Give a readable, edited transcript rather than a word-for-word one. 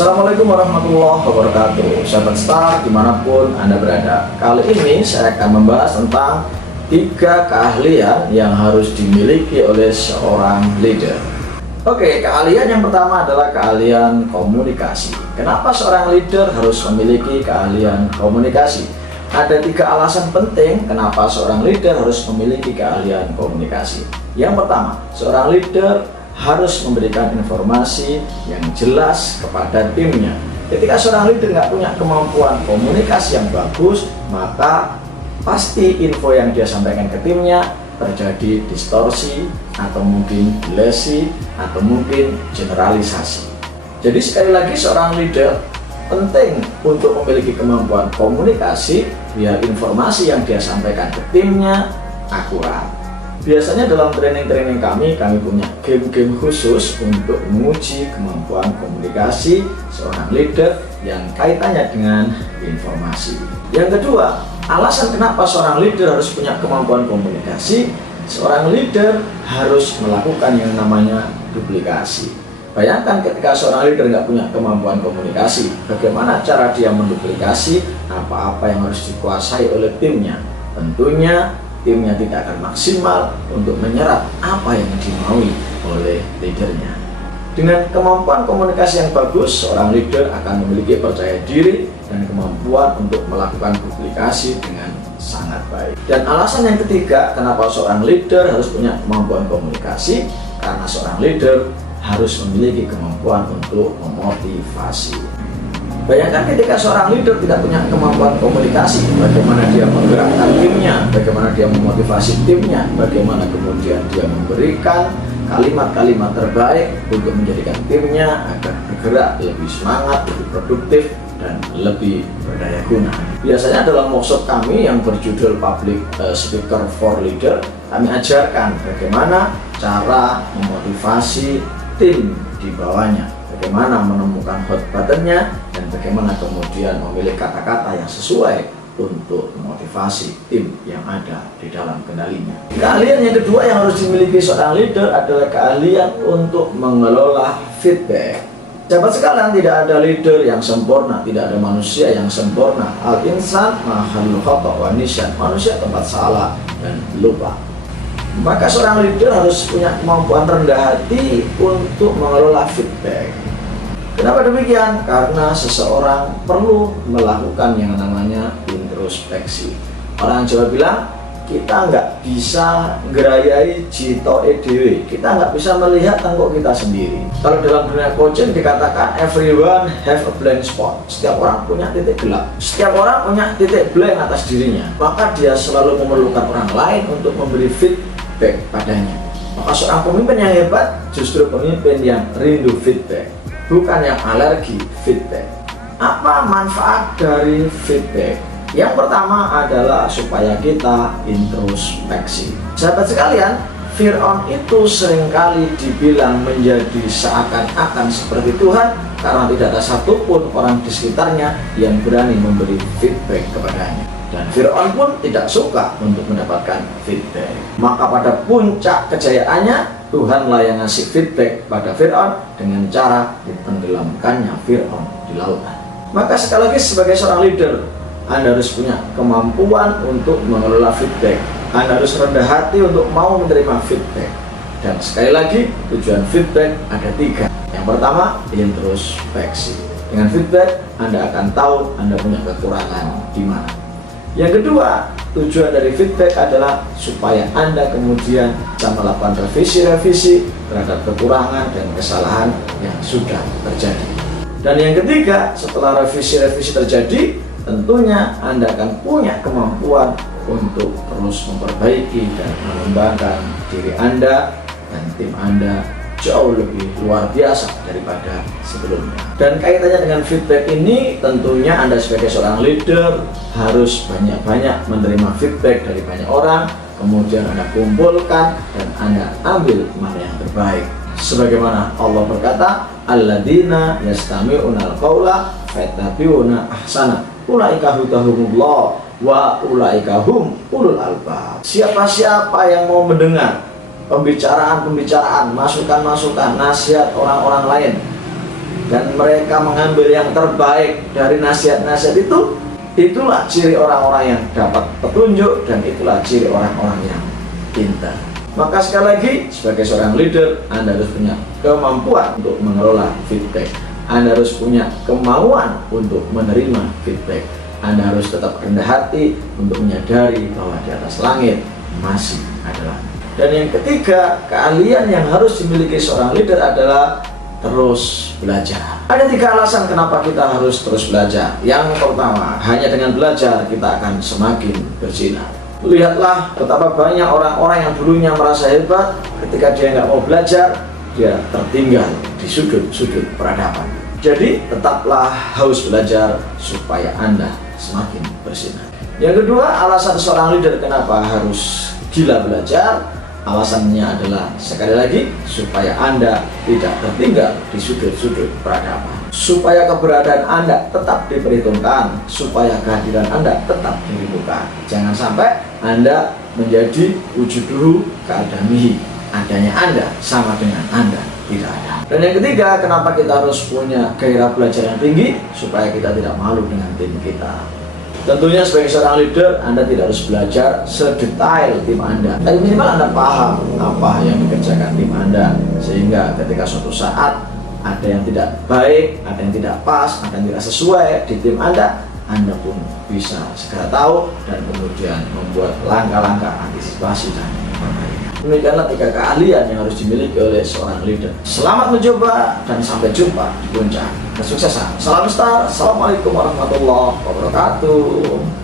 Assalamualaikum warahmatullahi wabarakatuh. Sahabat Star dimanapun Anda berada, kali ini saya akan membahas tentang 3 keahlian yang harus dimiliki oleh seorang leader. Oke, keahlian yang pertama adalah keahlian komunikasi. Kenapa seorang leader harus memiliki keahlian komunikasi? Ada 3 alasan penting kenapa seorang leader harus memiliki keahlian komunikasi. Yang pertama, seorang leader harus memberikan informasi yang jelas kepada timnya. Ketika seorang leader nggak punya kemampuan komunikasi yang bagus, maka pasti info yang dia sampaikan ke timnya terjadi distorsi, atau mungkin lesi, atau mungkin generalisasi. Jadi sekali lagi, seorang leader penting untuk memiliki kemampuan komunikasi biar informasi yang dia sampaikan ke timnya akurat. Biasanya dalam training-training kami punya game-game khusus untuk menguji kemampuan komunikasi seorang leader yang kaitannya dengan informasi. Yang kedua, alasan kenapa seorang leader harus punya kemampuan komunikasi, seorang leader harus melakukan yang namanya duplikasi. Bayangkan ketika seorang leader nggak punya kemampuan komunikasi, bagaimana cara dia menduplikasi apa-apa yang harus dikuasai oleh timnya? Tentunya timnya tidak akan maksimal untuk menyerap apa yang dimaui oleh leadernya. Dengan kemampuan komunikasi yang bagus, seorang leader akan memiliki percaya diri dan kemampuan untuk melakukan publikasi dengan sangat baik. Dan alasan yang ketiga, kenapa seorang leader harus punya kemampuan komunikasi, karena seorang leader harus memiliki kemampuan untuk memotivasi. Bayangkan ketika seorang leader tidak punya kemampuan komunikasi, bagaimana dia menggerakkan timnya, bagaimana dia memotivasi timnya, bagaimana kemudian dia memberikan kalimat-kalimat terbaik untuk menjadikan timnya agar bergerak lebih semangat, lebih produktif, dan lebih berdaya guna. Biasanya dalam workshop kami yang berjudul Public Speaker for Leader, kami ajarkan bagaimana cara memotivasi tim di bawahnya, bagaimana menemukan hot buttonnya, dan bagaimana kemudian memilih kata-kata yang sesuai untuk memotivasi tim yang ada di dalam kendalinya. Keahlian yang kedua yang harus dimiliki seorang leader adalah keahlian untuk mengelola feedback. Sahabat sekalian, tidak ada leader yang sempurna, tidak ada manusia yang sempurna. Al-insan mahalul khata' wa nisyan, manusia tempat salah dan lupa. Maka seorang leader harus punya kemampuan rendah hati untuk mengelola feedback. Kenapa demikian? Karena seseorang perlu melakukan yang namanya introspeksi. Orang Jawa bilang, kita nggak bisa ngerayai jito edewe, kita nggak bisa melihat tengkuk kita sendiri. Kalau dalam dunia coaching dikatakan everyone have a blank spot. Setiap orang punya titik gelap, setiap orang punya titik blank atas dirinya. Maka dia selalu memerlukan orang lain untuk memberi feedback padanya. Maka seorang pemimpin yang hebat justru pemimpin yang rindu feedback, bukan yang alergi feedback. Apa manfaat dari feedback? Yang pertama adalah supaya kita introspeksi. Sahabat sekalian, Fir'aun itu seringkali dibilang menjadi seakan-akan seperti Tuhan karena tidak ada satupun orang di sekitarnya yang berani memberi feedback kepadanya. Dan Fir'aun pun tidak suka untuk mendapatkan feedback. Maka pada puncak kejayaannya, Tuhanlah yang ngasih feedback pada Fir'aun dengan cara ditenggelamkannya Fir'aun di lautan. Maka sekali lagi, sebagai seorang leader, Anda harus punya kemampuan untuk mengelola feedback. Anda harus rendah hati untuk mau menerima feedback. Dan sekali lagi, tujuan feedback ada 3. Yang pertama, introspeksi. Dengan feedback, Anda akan tahu Anda punya kekurangan di mana. Yang kedua, tujuan dari feedback adalah supaya Anda kemudian bisa melakukan revisi-revisi terhadap kekurangan dan kesalahan yang sudah terjadi. Dan yang ketiga, setelah revisi-revisi terjadi, tentunya Anda akan punya kemampuan untuk terus memperbaiki dan mengembangkan diri Anda dan tim Anda jauh lebih luar biasa daripada sebelumnya. Dan kaitannya dengan feedback ini, tentunya Anda sebagai seorang leader harus banyak-banyak menerima feedback dari banyak orang, kemudian Anda kumpulkan dan Anda ambil mana yang terbaik. Sebagaimana Allah berkata, alladzina yastami'unal qaula fayattabi'una ahsana ulaika hudahumullah wa ulaika hum ulul albab. Siapa-siapa yang mau mendengar pembicaraan-pembicaraan, masukan-masukan, nasihat orang-orang lain, dan mereka mengambil yang terbaik dari nasihat-nasihat itu, itulah ciri orang-orang yang dapat petunjuk, dan itulah ciri orang-orang yang pintar. Maka sekali lagi, sebagai seorang leader, Anda harus punya kemampuan untuk mengelola feedback. Anda harus punya kemauan untuk menerima feedback. Anda harus tetap rendah hati untuk menyadari bahwa di atas langit masih ada langit. Dan yang ketiga, keahlian yang harus dimiliki seorang leader adalah terus belajar. Ada 3 alasan kenapa kita harus terus belajar. Yang pertama, hanya dengan belajar kita akan semakin bersinar. Lihatlah betapa banyak orang-orang yang dulunya merasa hebat, ketika dia nggak mau belajar, dia tertinggal di sudut-sudut peradaban. Jadi tetaplah haus belajar supaya Anda semakin bersinar. Yang kedua, alasan seorang leader kenapa harus gila belajar, alasannya adalah sekali lagi supaya Anda tidak tertinggal di sudut-sudut peradaban, supaya keberadaan Anda tetap diperhitungkan, supaya kehadiran Anda tetap dirindukan. Jangan sampai Anda menjadi wujuduhu keadamihi, adanya Anda sama dengan Anda tidak ada. Dan yang ketiga, kenapa kita harus punya gairah belajar yang tinggi, supaya kita tidak malu dengan tim kita. Tentunya sebagai seorang leader, Anda tidak harus belajar sedetail tim Anda, tapi minimal Anda paham apa yang dikerjakan tim Anda, sehingga ketika suatu saat ada yang tidak baik, ada yang tidak pas, ada yang tidak sesuai di tim Anda pun bisa segera tahu dan kemudian membuat langkah-langkah antisipasi dan perbaikan. Demikianlah 3 keahlian yang harus dimiliki oleh seorang leader. Selamat mencoba dan sampai jumpa di puncak kesuksesan. Salam star. Assalamualaikum warahmatullahi wabarakatuh.